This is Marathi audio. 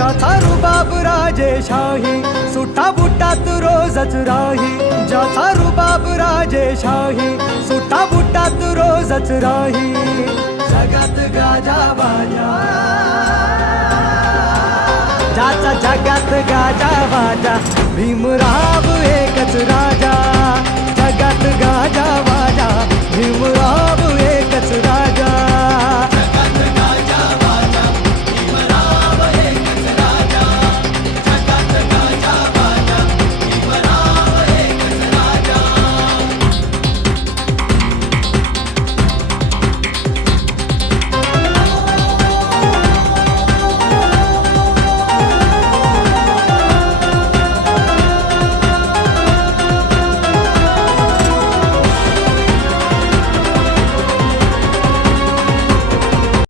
ज्याचा रुबाब राजेशाही, सुट्टा बुट्टात रोजच राही. ज्याचा रुबाब राजेशाही, सुट्टा बुट्टात रोजच राही. जगात गाजा वाजा